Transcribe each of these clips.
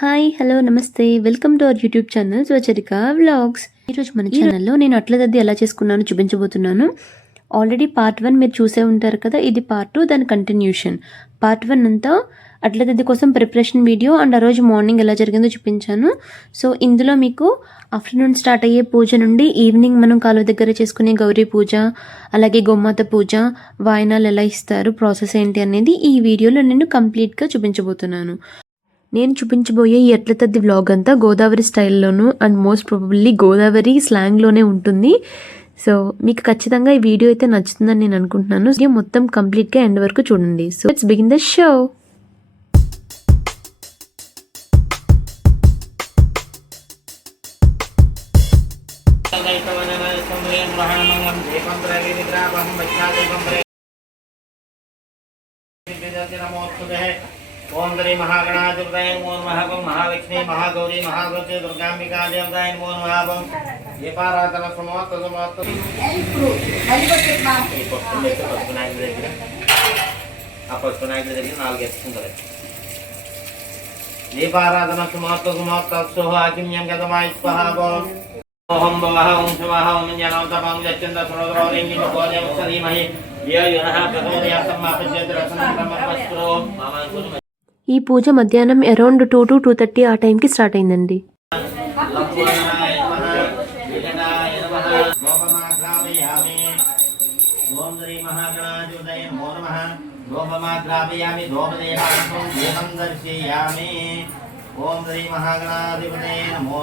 Hi hello నమస్తే. Welcome to our YouTube channel Swacharika vlogs ఈరోజు మన ఛానల్లో నేను అట్ల దద్ది ఎలా చేసుకున్నానో చూపించబోతున్నాను. ఆల్రెడీ పార్ట్ వన్ మీరు చూసే ఉంటారు కదా ఇది పార్ట్ టూ దాని కంటిన్యూషన్ పార్ట్ వన్ అంతా అట్ల దద్ది కోసం ప్రిపరేషన్ వీడియో అండ్ ఆ రోజు మార్నింగ్ ఎలా జరిగిందో చూపించాను. సో ఇందులో మీకు ఆఫ్టర్నూన్ స్టార్ట్ అయ్యే పూజ నుండి ఈవినింగ్ మనం కాలువ దగ్గర చేసుకునే గౌరీ పూజ అలాగే గోమాత పూజ వాయనాలు ఎలా ఇస్తారు ప్రాసెస్ ఏంటి అనేది ఈ వీడియోలో నేను కంప్లీట్గా చూపించబోతున్నాను. నేను చూపించబోయే ఈ ఎట్ల తద్ది వ్లాగ్ అంతా గోదావరి స్టైల్లోను అండ్ మోస్ట్ ప్రాబబ్లీ గోదావరి స్లాంగ్లోనే ఉంటుంది. సో మీకు ఖచ్చితంగా ఈ వీడియో అయితే నచ్చుతుందని నేను అనుకుంటున్నాను. సో మొత్తం కంప్లీట్గా ఎండ్ వరకు చూడండి. So it's begin the show ఓం శ్రీ మహాగణాధిపతాయ నమో నమః ఓం మహాలక్ష్మి మహాగౌరి మహాగౌరి దుర్గాంబికా దేవతాయ నమో నమః ఓం దీపారాధన సమోత్త సమోత్త ఈ పసుపు ఎత్తు పసుపు నాయకుడి దగ్గర ఆ పసుపు నాయకుడి దగ్గర నాలుగు ఎత్తుకుంటారు దీపారాధన సుమోత్త సుమోత్త సుహాకిమ్యం గతమాయ స్వహ ఓం ఓం భవః ఓం శివః ఓం జనోతపం గచ్చంత సరోదరోలింగి భోజం సరీమహి ధియో యునః ప్రచోదయాత్తం మా పశ్యతి రసనం బ్రహ్మస్త్రో మామ ఈ పూజ మధ్యాహ్నం around two to two thirty ఆ టైంకి స్టార్ట్ అయిందండి. ఓం శ్రీ నమో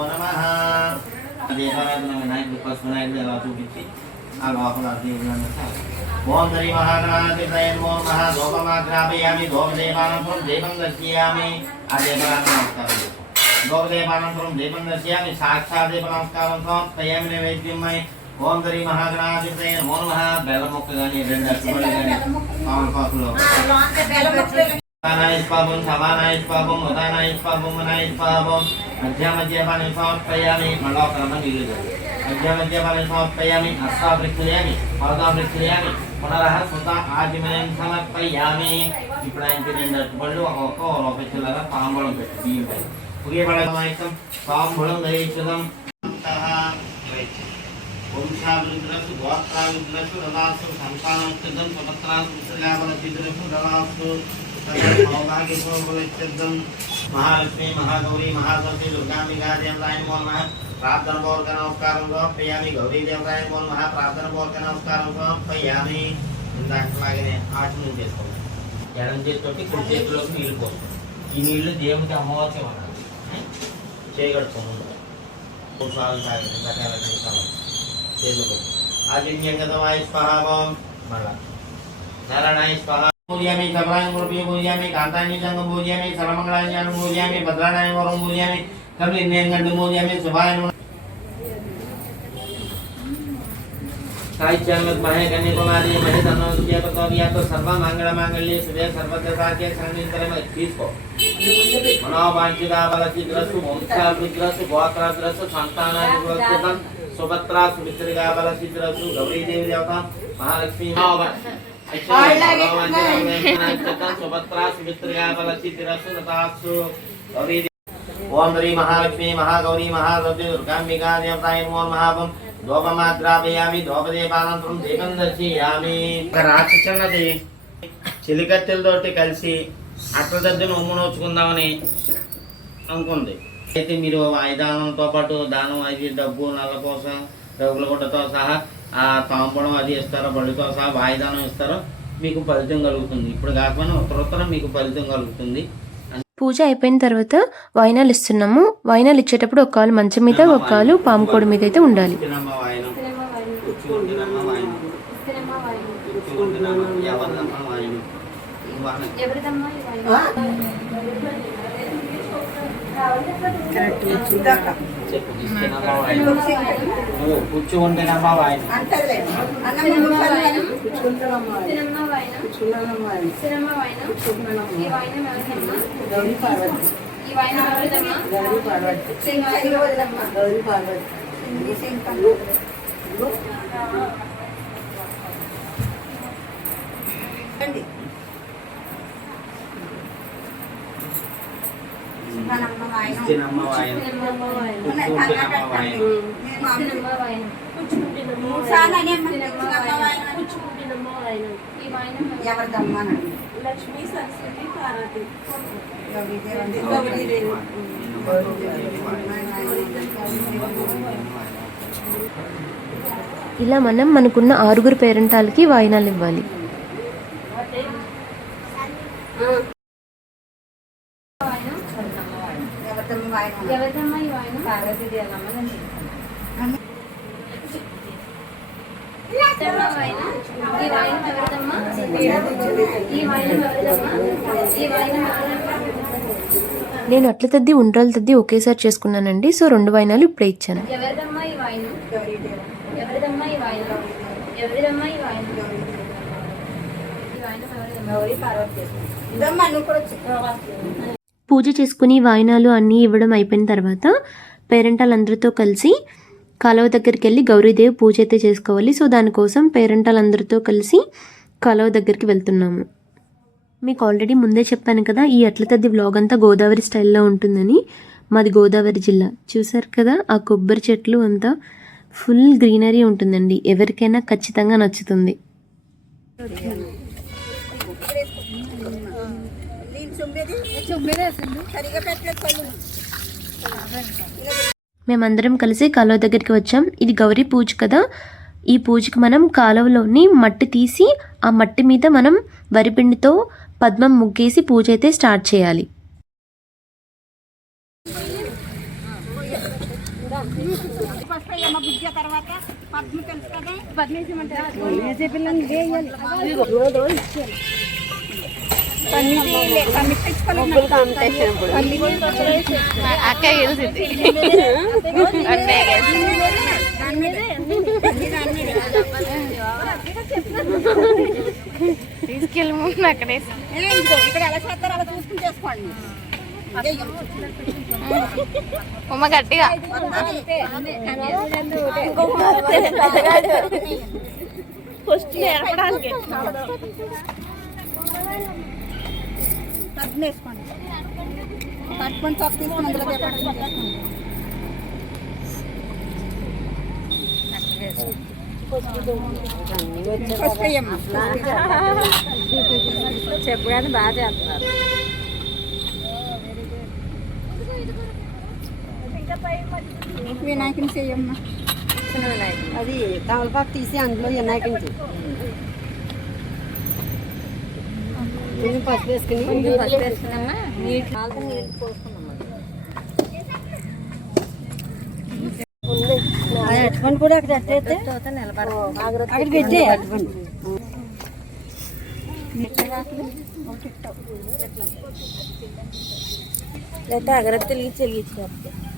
వినాయకుడు పసుపు ఎలా చూపించి ఆ లోపల దేవుడు ఓం శ్రీ మహాగణాధిపతయ నమో నమః ధూపమాగ్రామయామి ధూమదేవానంతరం దీపం దర్శయామి ఆ దీపారాధన నమస్కారం చేస్తాం గౌరదేవానంతరం దీపం దర్శయామి సాక్షాత్ దీప నమస్కారం సమర్పయామి నైవేద్యమై ఓం శ్రీ మహాగణాధిపతయ నమో నమః బెల్ల మొక్క కానీ రెండు అట్టుబడి కానీ మామూలు పాకులో ఉదానాయ పాపం సమానాయ పాపం ఉదానాయ మధ్య మధ్య పాని సమర్పయామి మళ్ళా ఒక రమ్మ నీళ్ళు మధ్య మధ్య పాని సమర్పయామి పునరహ సుత ఆదిమయం సమర్పయామి. ఇప్పుడు ఆయనకి రెండు అట్టుబడులు ఒక్కొక్క రూపాయి చిల్లర తాంబూలం పెట్టి బియ్యం తాంబూలం దయచుదం. వంశాభివృద్ధులకు గోత్రాభివృద్ధులకు రథాసు సిద్ధం సుభద్రాసు విశ్రగాబల చిద్రులకు రథాసు సౌభాగ్యశోభలచిద్దం మహాలక్ష్మి మహాగౌరి మహాసరస్వతి దుర్గాంబికా దేవతాయ నమో నమః ప్రార్థన పూర్వక నమస్కారం సమర్పయామి గౌరీ దేవతాయ నమో నమః ప్రార్థన పూర్వక నమస్కారం సమర్పయామి ఇందాకలాగానే ఆచరణ చేసుకోవాలి ఎడం చేతితోటి కుడి చేతిలోకి నీళ్ళు పోస్తాం ఈ నీళ్ళు దేవుడికి అమ్మవారికి ఇవ్వాలి చేయగడుతుంది పురుషాలు తాగి రకాల చేతులు ఆదిన్యంగతమాయ స్వభావం మళ్ళా నారాయణాయ స్వహ भोजियामि सपरायुर्पी भोजियामि कांतानि चंग भोजियामि सर्वमंगलानि अनु भोजियामि भद्राणाय वरं भोजियामि कमलिनेंगंड भोजियामि सुभाय नमः कायचमक महे गणे कुमारी महे तनोज्ञा तो कविया तो सर्व मंगल मांगल्य सुभे सर्वदा के। शरणिंतरम 21 को मनोवांचिता बलति द्रसु वंशा विग्रसु गोत्रा द्रसु संतानानि गोत्रं सुभद्रा सुमित्रिका बलति द्रसु गौरी देवी देवता महालक्ष्मी। ఓం శ్రీ మహాలక్ష్మి మహాగౌరీ మహాగౌరి దుర్గాంబికా దేవతాయ నమో మహాభం దోపమాద్రాపయామి దోపదీపానంతరం దీపం దర్శయామి ఒక రాక్షసున్నది చిలికత్తెలతోటి కలిసి అట్లదద్దును ఉమ్మునోచుకుందామని అనుకుంది. అయితే మీరు వాయిదానంతో పాటు దానం అది డబ్బు నల్లపూస రగులగుడ్డతో సహా ఆ తాంబూలం అది ఇస్తారో బళ్ళితో సహా వాయిదానం ఇస్తారో మీకు ఫలితం కలుగుతుంది. ఇప్పుడు కాకపోయినా ఉత్తరోత్తరం మీకు ఫలితం కలుగుతుంది. పూజ అయిపోయిన తర్వాత వాయినాలు ఇస్తున్నాము. వాయినాలు ఇచ్చేటప్పుడు ఒక కాలు మంచం మీద ఒక కాలు పాము కోడి మీద అయితే ఉండాలి. కూర్చున్నమ్మ చెప్పు ఇస్తున్నమ్మ వాయనం నువ్వు కూర్చుంటున్నమ్మ వాయనం సినిమా వైనం సినిమా వైనం ఈ వైనం ఎవరిదమ్మా ఈ వైనం ఎవరిదమ్మా సింహారి వదిలమ్మా ఉమ్. చిన్నమ్మ వాయనం చిన్నమ్మ వాయనం చిన్నమ్మ వాయనం పుత్తూరు చిన్నమ్మ వాయనం చిన్నమ్మ వాయనం మూడు సార్లు అనేమ్మ. చిన్నమ్మ వాయనం. ఈ వాయనం ఎవరిదమ్మా అని అడిగింది. లక్ష్మీ సరస్వతి పార్వతి. గౌరీదేవి. గౌరీదేవి. ఇలా మనం మనకున్న ఆరుగురు పేరెంటాలకి వాయినాలు ఇవ్వాలి. ఎవరిదమ్మ? ఎవరిదమ్మా ఈ పార్వతీదేవి వాయనం ఎవరిదమ్మా? ఈ వాయనం ఎవరిదమ్మా? ఈ వాయనం ఎవరిదమ్మా? నేను అట్ల తద్ది ఉండ్రాల తద్ది ఒకేసారి చేసుకున్నానండి. సో రెండు వాయినాలు ఇప్పుడే ఇచ్చాను. ఎవరిదమ్మా ఈ వాయనం. ఎవరిదమ్మా ఈ వాయనం? ఎవరిదమ్మా ఈ వాయనం? ఈ వాయనం ఎవరిదమ్మా. ఇదమ్మా నువ్వు కూడా. పూజ చేసుకుని వాయినాలు అన్నీ ఇవ్వడం అయిపోయిన తర్వాత పేరెంటాలందరితో కలిసి కాలువ దగ్గరికి వెళ్ళి గౌరీదేవి పూజ అయితే చేసుకోవాలి. సో దానికోసం పేరెంటాలందరితో కలిసి కాలువ దగ్గరికి వెళ్తున్నాము. మీకు ఆల్రెడీ ముందే చెప్పాను కదా ఈ అట్ల తద్ది వ్లాగ్ అంతా గోదావరి స్టైల్లో ఉంటుందని. మాది గోదావరి జిల్లా. చూసారు కదా ఆ కొబ్బరి చెట్లు అంతా ఫుల్ గ్రీనరీ ఉంటుందండి. ఎవరికైనా ఖచ్చితంగా నచ్చుతుంది. మేమందరం కలిసి కాలువ దగ్గరికి వచ్చాం. ఇది గౌరీ పూజ కదా. ఈ పూజకి మనం కాలువలోని మట్టి తీసి ఆ మట్టి మీద మనం వరిపిండితో పద్మం ముగ్గేసి పూజ అయితే స్టార్ట్ చేయాలి. తీసుకెళ్ళి ముందు అక్కడే. ఇక్కడ ఎలా చేస్తారో అలా చూసుకుని చేసుకోండి. ఉమ్మ గట్టిగా. ఫస్ట్ నేర్పడానికి. పద్మ వేసుకోండి. పట్టుకొని చక్క తీసుకుని అందులో పెట్టండి. పసుపు చెప్పగానే బాగా చేస్తున్నారు వినాయకుని చెయ్యమ్మా. అది తమలపాకు తీసి అందులో వినాయకుని చెయ్యి. కొంచెం పసుపు వేసుకుని కొంచెం పసుపు వేసుకున్నామా? నీళ్ళు నీళ్ళు పోసుకున్నామా అటువంటి కూడా అక్కడ ఎట్టయితే అక్కడ పెట్టే. అటువంటి లేకపోతే అగరత్తులు చెలిగించారు ఆ,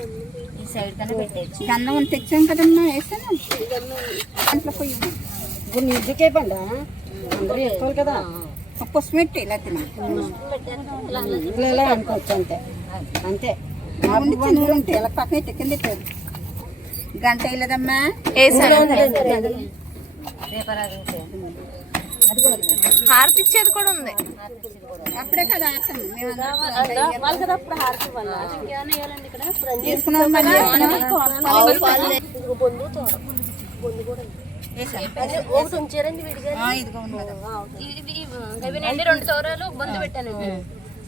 ఈ సైడ్ కన్నా పెట్టేయచ్చు. ఉంది తెచ్చాం కదమ్మా వేసాను దాంట్లో పోయి ఇప్పుడు నిజకే పండ అందరూ వేసుకోవాలి కదా. పసుపు పెట్టి ఇలా తిన్నాం ఇట్లా ఇలా అనుకోవచ్చు అంతే. అంతే. చిన్నగా ఇలా పక్కన కింద పెట్టారు గంట వేయలేదమ్మా. హారతి ఇచ్చేది కూడా ఉంది. అప్పుడే కదా ఒకటి ఉంచారండి విడిగా. ఇవి రెండు తోరాలు బొందు పెట్టాను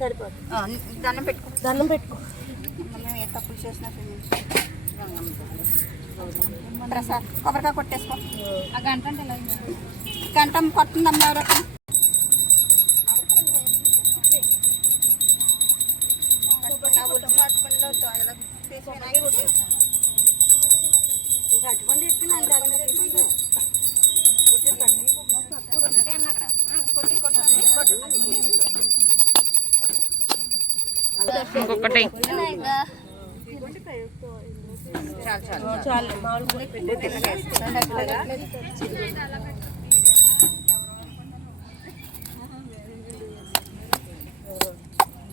సరిపోతుంది దండం పెట్టుకో. దండం పెట్టుకో. మేము ఏ తప్పులు చేసినా ప్రసాద్ కొబ్బరికాయ కొట్టేసుకో. ఆ గంట అంటే ఎలా ఉంది?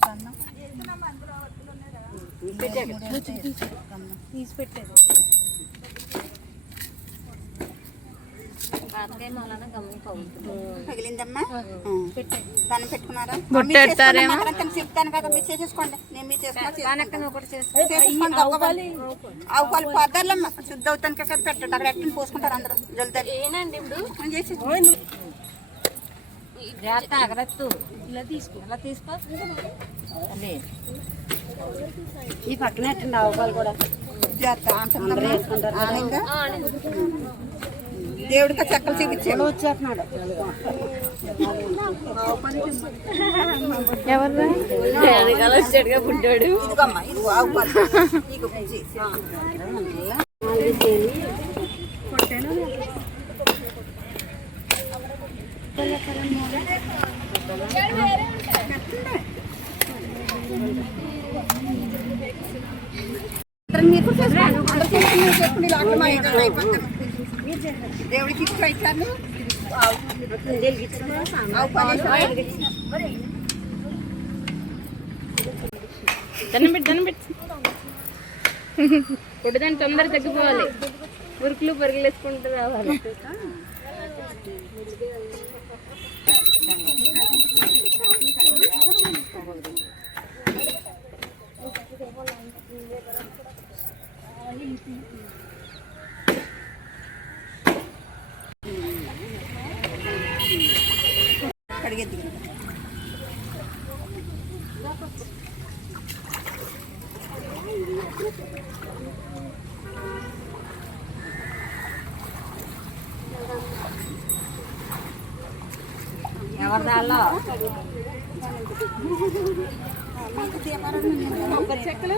గంట కొట్టిందమ్మా ఎవరొక ఇంకొకటి పగిలిందమ్మా? దాన్ని పెట్టుకున్నారా? చెప్తాను కదా మీరు చేసేసుకోండి. నేను మీరు అవ్వాలి. శుద్ధ అవుతాను కదా పెట్టండి. అక్కడ పోసుకుంటారు అందరూ? జల్దారి ఏనండి ఇప్పుడు? నేను చేసి ఈ పక్కన ఎట్టండి ఆవుపాలు కూడా? చేస్తా అంటున్నారా? దేవుడికి చెక్కలు బుజ్జి. అందరం మీరు కూడా చేసుకోండి. అందరూ దేవుడికి ఇచ్చి దండం పెట్టి దండం పెట్టి తొందర తగ్గిపోవాలి ఉరుకులు పరుగులు రావాలి కడిగేది దాల్లో కొబ్బరి చెక్కలు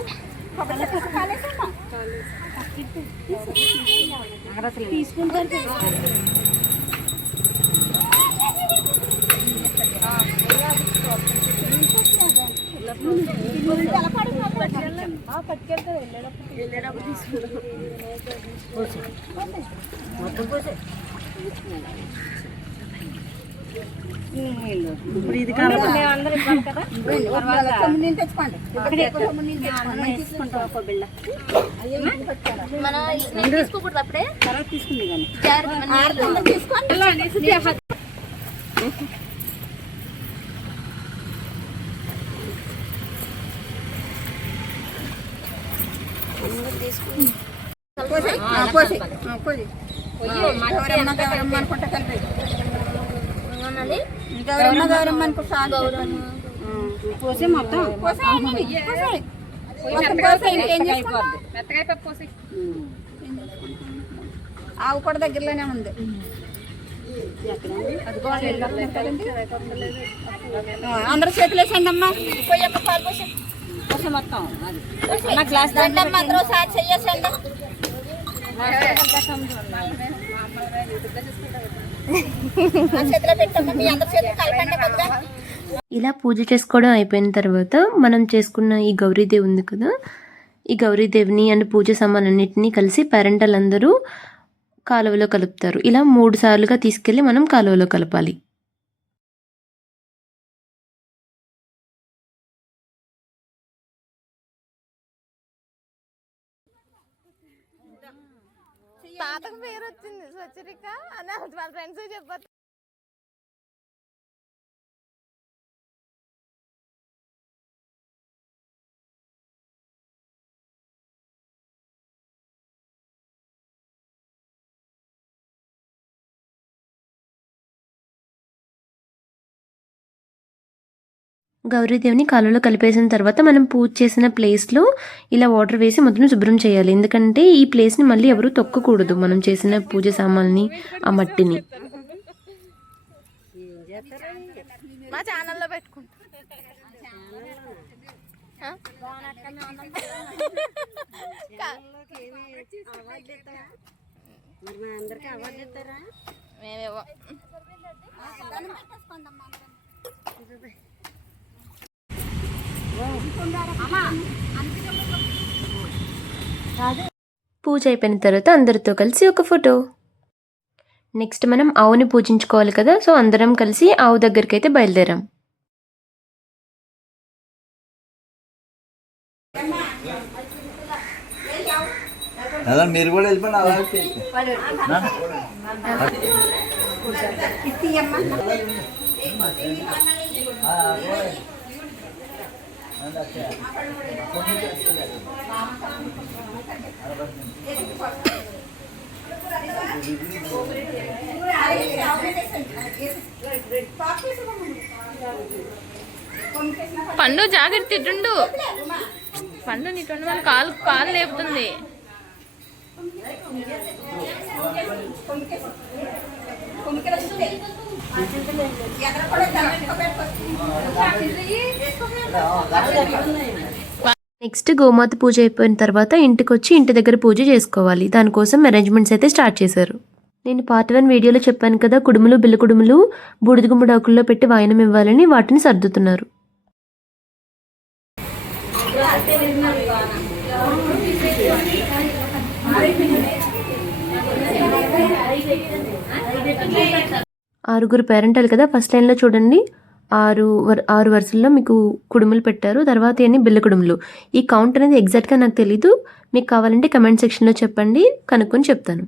కొబ్బరి చెక్కలు కాలేసమ్మా ఇప్పుడు ఇది కాదు తొమ్మిది నీళ్ళు తెచ్చుకోండి తొమ్మిది నీళ్ళు తెచ్చుకోండి తీసుకుంటాం ఒక బిళ్ళ మనం నేను తీసుకోకూడదు అప్పుడే తీసుకుంది కానీ. గౌరమ్మ గౌరమ్మ అనుకుంటా కలిపి. గౌరమ్మ గౌరమ్మ అనుకుంటా చెప్పండి. పోసే మొత్తం? ఆవు కూడా దగ్గరలోనే ఉంది. అందరూ చేతులు వేసేయండి అమ్మా పోయమ్మ పాలు పోసి పోసే మొత్తం గ్లాస్ దండమ్మ అందరూ సారి చెయ్యేసండి ఇలా పూజ చేసుకోవడం అయిపోయిన తర్వాత మనం చేసుకున్న ఈ గౌరీదేవి ఉంది కదా ఈ గౌరీదేవిని అండ్ పూజ సామాన్లన్నింటినీ కలిసి పేరెంటల్ అందరూ కాలువలో కలుపుతారు. ఇలా మూడు సార్లుగా తీసుకెళ్ళి మనం కాలువలో కలపాలి. తాతకు పేరు వచ్చింది స్వచ్చరిక అని వాళ్ళ ఫ్రెండ్స్ చెప్పారు గౌరీదేవిని కాలువలో కలిపేసిన తర్వాత మనం పూజ చేసిన ప్లేస్లో ఇలా వాటర్ వేసి మొత్తం శుభ్రం చేయాలి. ఎందుకంటే ఈ ప్లేస్ని మళ్ళీ ఎవరు తొక్కకూడదు. మనం చేసిన పూజ సామాన్ని ఆ మట్టిని. మా ఛానల్లో పెట్టుకుంటా ఆ? కా- మరి మా అందరికి అవార్డు ఇస్తారా మేమేవో పూజ అయిపోయిన తర్వాత అందరితో కలిసి ఒక ఫోటో. నెక్స్ట్ మనం ఆవుని పూజించుకోవాలి కదా సో అందరం కలిసి ఆవు దగ్గరికి అయితే బయలుదేరాం. అలా మీరు కూడా వెళ్ళిపోయిన అలా పండు జాగ్రత్త ఇటుండు పండు నీటుండు వాళ్ళు కాలు కాలు లేపుతుంది నెక్స్ట్ గోమాత పూజ అయిపోయిన తర్వాత ఇంటికి వచ్చి ఇంటి దగ్గర పూజ చేసుకోవాలి. దానికోసం అరేంజ్మెంట్స్ అయితే స్టార్ట్ చేశారు. నేను పార్ట్ వన్ వీడియోలో చెప్పాను కదా కుడుములు బిల్ల కుడుములు బూడిద గుమ్మడాకుల్లో పెట్టి వాయనం ఇవ్వాలని వాటిని సర్దుతున్నారు. ఆరుగురు పేరెంటాలు కదా ఫస్ట్ లైన్లో చూడండి. ఆరు ఆరు వరుసల్లో మీకు కుడుములు పెట్టారు. తర్వాత అన్ని బిల్ల కుడుములు. ఈ కౌంట్ అనేది ఎగ్జాక్ట్గా నాకు తెలీదు. మీకు కావాలంటే కమెంట్ సెక్షన్లో చెప్పండి. కనుక్కొని చెప్తాను.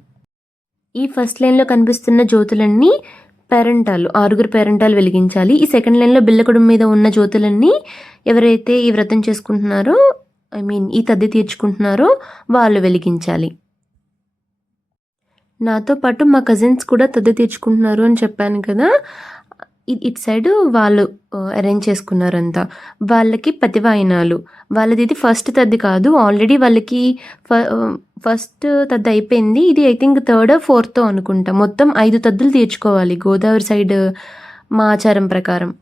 ఈ ఫస్ట్ లైన్లో కనిపిస్తున్న జ్యోతులన్నీ పేరెంటాలు ఆరుగురు పేరెంటాలు వెలిగించాలి. ఈ సెకండ్ లైన్లో బిల్లకుడుం మీద ఉన్న జ్యోతులన్నీ ఎవరైతే ఈ వ్రతం చేసుకుంటున్నారో ఐ మీన్ ఈ తద్ది తీర్చుకుంటున్నారో వాళ్ళు వెలిగించాలి. నాతో పాటు మా కజిన్స్ కూడా తద్ది తీర్చుకుంటున్నారు అని చెప్పాను కదా. ఇట్ ఇటు సైడ్ వాళ్ళు అరేంజ్ చేసుకున్నారంతా. వాళ్ళకి పతివాయినాలు. వాళ్ళది ఇది ఫస్ట్ తద్ది కాదు ఆల్రెడీ వాళ్ళకి ఫ- ఫస్ట్ తద్ది అయిపోయింది. ఇది ఐ థింక్ థర్డ్ ఫోర్త్ అనుకుంటా. మొత్తం ఐదు తద్దులు తీర్చుకోవాలి గోదావరి సైడ్ మా ఆచారం ప్రకారం.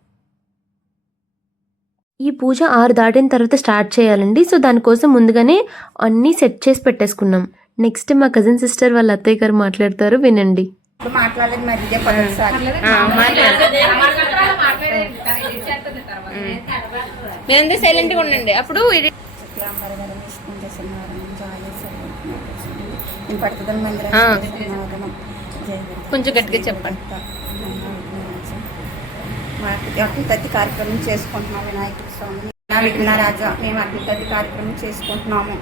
ఈ పూజ ఆరు దాటిన తర్వాత స్టార్ట్ చేయాలండి. సో దానికోసం ముందుగానే అన్నీ సెట్ చేసి పెట్టేసుకున్నాం. నెక్స్ట్ మా కజిన్ సిస్టర్ వాళ్ళ అత్తయ్య గారు మాట్లాడతారు వినండి. మాట్లాడలేదు మరి ఇదే మీరందరూ ఉండండి? అప్పుడు. కొంచెం గట్టిగా చెప్పండి. మా అట్ల తత్తి కార్యక్రమం చేసుకుంటున్నాం వినాయకుడి స్వామిని నా విఘ్నరాజా మేము అట్ల తత్తి కార్యక్రమం చేసుకుంటున్నాము.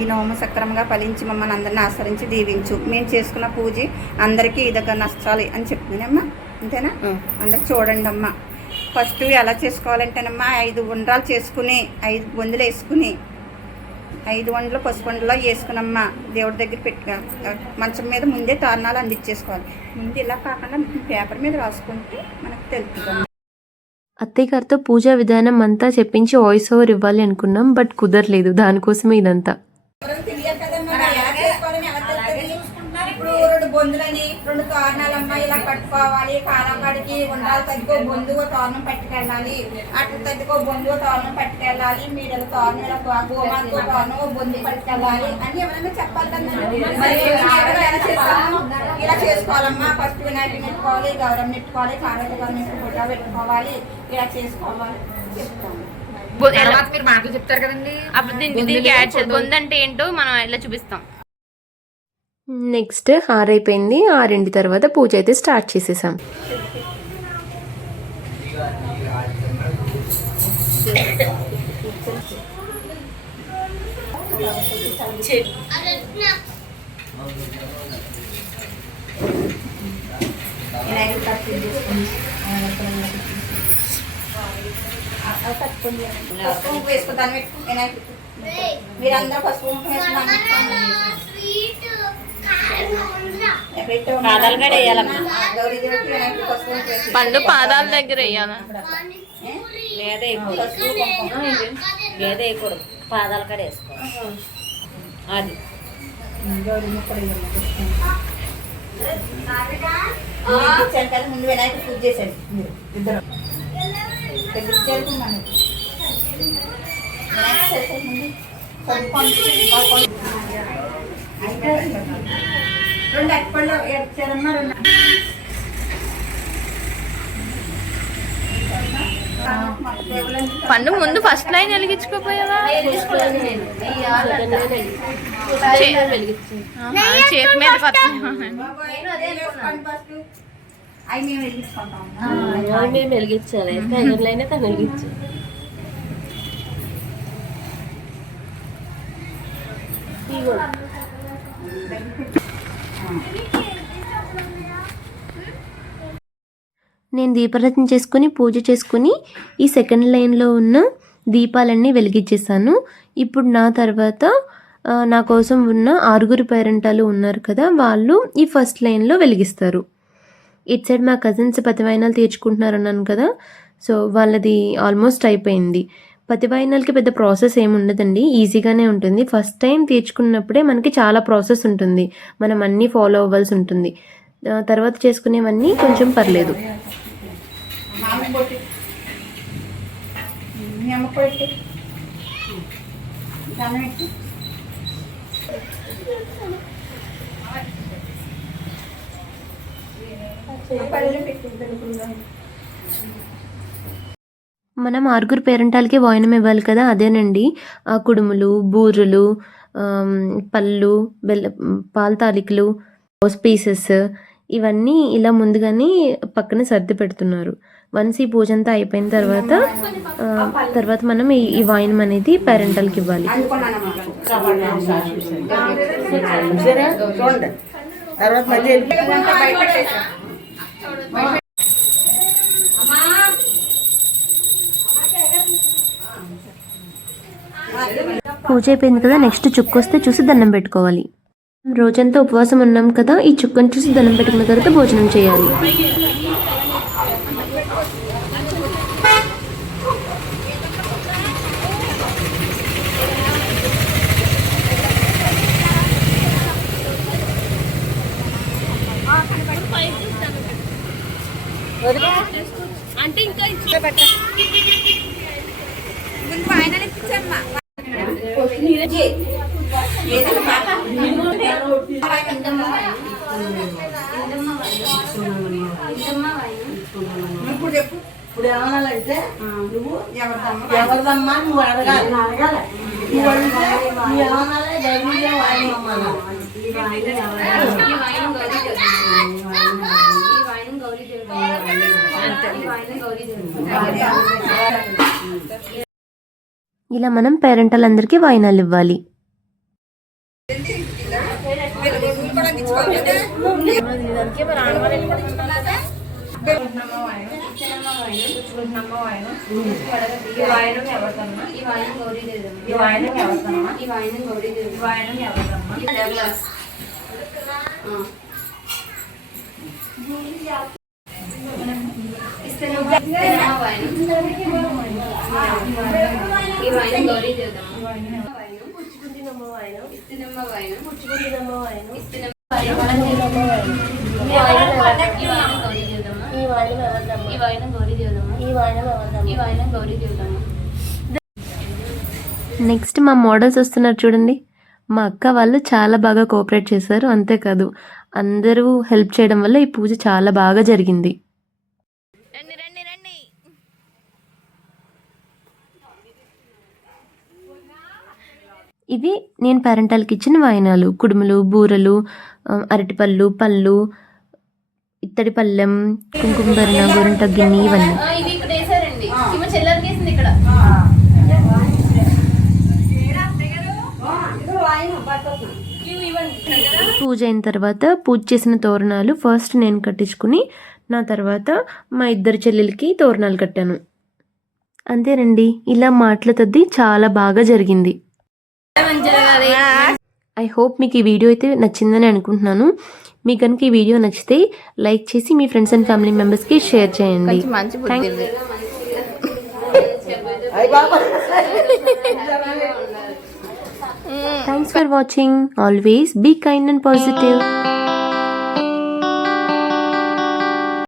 ఈ నోమ సక్రమంగా ఫలించి మమ్మల్ని అందరిని ఆశ్రయించి దీవించు. మేము చేసుకున్న పూజ అందరికీ ఇదొక నష్టాలి అని చెప్తున్నానమ్మా అంతేనా? అందరు చూడండి అమ్మా. ఫస్ట్ ఎలా చేసుకోవాలంటేనమ్మా ఐదు ఉండ్రాలు చేసుకుని ఐదు బొందులు వేసుకుని ఐదు వండలో వేసుకునమ్మా. దేవుడి దగ్గర పెట్టు మంచం మీద ముందే తోరణాలు అందించేసుకోవాలి. ముందు ఇలా కాకుండా పేపర్ మీద రాసుకుంటే మనకు తెలుస్తుంది అత్తయ్య గారితో పూజా విధానం అంతా చెప్పించి వాయిస్ ఓవర్ ఇవ్వాలి అనుకున్నాం బట్ కుదరలేదు దానికోసమే ఇదంతా. ఇప్పుడు రెండు బొందులని రెండు తోరణాలమ్మ ఇలా కట్టుకోవాలి కాలం కాడికి ఉండాలి తగ్గుకో బొందుగో తోరణం పట్టుకెళ్ళాలి. అట్లా తగ్గుకో బొందుగో తోరణం పట్టుకెళ్ళాలి. మీరు తోరణం ఇలా గోమాతో తోరణం బొందు పట్టుకెళ్ళాలి. అని ఎవరైనా చెప్పాలి ఇలా చేసుకోవాలమ్మా. ఫస్ట్ వినాయకుని పెట్టుకోవాలి గౌరవం పెట్టుకోవాలి కారం గవర్నమెంట్ ఫోటో పెట్టుకోవాలి. ఇలా చేసుకోవాలి. చెప్తాము మీరు మాటలు చెప్తారు కదండి. అప్పుడు దీనికి దీనికి యాడ్ చేద్దాం. బొందు అంటే ఏంటో మనం ఇలా చూపిస్తాం? నెక్స్ట్ ఆరైపోయింది ఆరింటి తర్వాత పూజ అయితే స్టార్ట్ చేసేసాం. వినాయకుడు పసుపు కుంకుమ వేసుకుంటాను మీరందరూ పసుపు కుంకుమ వేసుకున్నాను పండు పాదాల దగ్గర వేయాలి? ఏదో వేయకూడదు. పాదాల కాడ వేసుకోవాలి అది. ముందు వినాయకుడు పూజ మీరు ఇద్దరు. రెండు రెండు పండు ముందు ఫస్ట్ లైన్ వెలిగించుకోపోయావా? చేతి మీద అనుకున్నాను. అవి మేము వెలిగించుకుంటాం. మేము వెలిగించాలి. తగినైనా తను వెలిగించాలి నేను దీపారాధన చేసుకుని పూజ చేసుకుని ఈ సెకండ్ లైన్లో ఉన్న దీపాలన్నీ వెలిగించేసాను ఇప్పుడు నా తర్వాత నా కోసం ఉన్న ఆరుగురు పేరెంటాలు ఉన్నారు కదా వాళ్ళు ఈ ఫస్ట్ లైన్లో వెలిగిస్తారు. ఇటు సైడ్ మా కజిన్స్ పతివాయినాలు తీర్చుకుంటున్నారు అన్నాను కదా. సో వాళ్ళది ఆల్మోస్ట్ అయిపోయింది. పతివాయినాలకి పెద్ద ప్రాసెస్ ఏమి ఉండదండి. ఈజీగానే ఉంటుంది. ఫస్ట్ టైం తీర్చుకున్నప్పుడే మనకి చాలా ప్రాసెస్ ఉంటుంది. మనం అన్నీ ఫాలో అవ్వాల్సి ఉంటుంది. తర్వాత చేసుకునేవన్నీ కొంచెం పర్లేదు. దాని కొట్టి మీ అమ్మ కొట్టి దండం పెట్టి పల్లె పెట్టి పెట్టుకుందాం మనం ఆరుగురు పేరెంటాలకి వాయినం ఇవ్వాలి కదా అదేనండి. ఆ కుడుములు బూరెలు పళ్ళు బెల్ల పాల తాలికలు రోస్ పీసెస్ ఇవన్నీ ఇలా ముందుగానే పక్కన సర్ది పెడుతున్నారు. వన్స్ ఈ పూజ అంతా అయిపోయిన తర్వాత తర్వాత మనం ఈ ఈ వాయినం అనేది పేరెంటాలకి ఇవ్వాలి. తర్వాత పూజ అయిపోయింది కదా నెక్స్ట్ చుక్కు వస్తే చూసి దండం పెట్టుకోవాలి. రోజంతా ఉపవాసం ఉన్నాం కదా ఈ చుక్కను చూసి దండం పెట్టుకున్న తర్వాత భోజనం చేయాలి. అంటే ఇంకా ఇప్పుడు చెప్పు. ఇప్పుడు ఏమనాలంటే నువ్వు ఎవరిదమ్మా? ఎవరిదమ్మా నువ్వు అడగాలి. అడగాలి. నువ్వు అడిగితే నువ్వు ఏమనాలి? ధైర్యంగా వాయినమ్మా ఈ వాయినం గౌరీ దేవుడు ఈ వాయినం గౌరీ దేవుడు ఈ వాయినం గౌరీ దేవుడు ఇలా మనం పేరెంటల్ అందరికీ వాయినాలు ఇవ్వాలి. నెక్స్ట్ మా మోడల్స్ వస్తున్నారు చూడండి. మా అక్క వాళ్ళు చాలా బాగా కోఆపరేట్ చేశారు. అంతేకాదు అందరూ హెల్ప్ చేయడం వల్ల ఈ పూజ చాలా బాగా జరిగింది రండి రండి రండి ఇవి నేను పేరెంటాలకి ఇచ్చిన వాయినాలు. కుడుములు బూరలు అరటిపళ్ళు పళ్ళు ఇత్తడి పళ్ళెం కుంకుమ భరణ గోరింట గిన్నె ఇవన్నీ. పూజ అయిన తర్వాత పూజ చేసిన తోరణాలు ఫస్ట్ నేను కట్టించుకుని నా తర్వాత మా ఇద్దరు చెల్లెలకి తోరణాలు కట్టాను. అంతేనండి. ఇలా మాటల తద్ది చాలా బాగా జరిగింది. ఐ హోప్ మీకు ఈ వీడియో అయితే నచ్చిందని అనుకుంటున్నాను. మీకు కనుక ఈ వీడియో నచ్చితే లైక్ చేసి మీ ఫ్రెండ్స్ అండ్ ఫ్యామిలీ మెంబర్స్కి షేర్ చేయండి. Thanks for watching always be kind and positive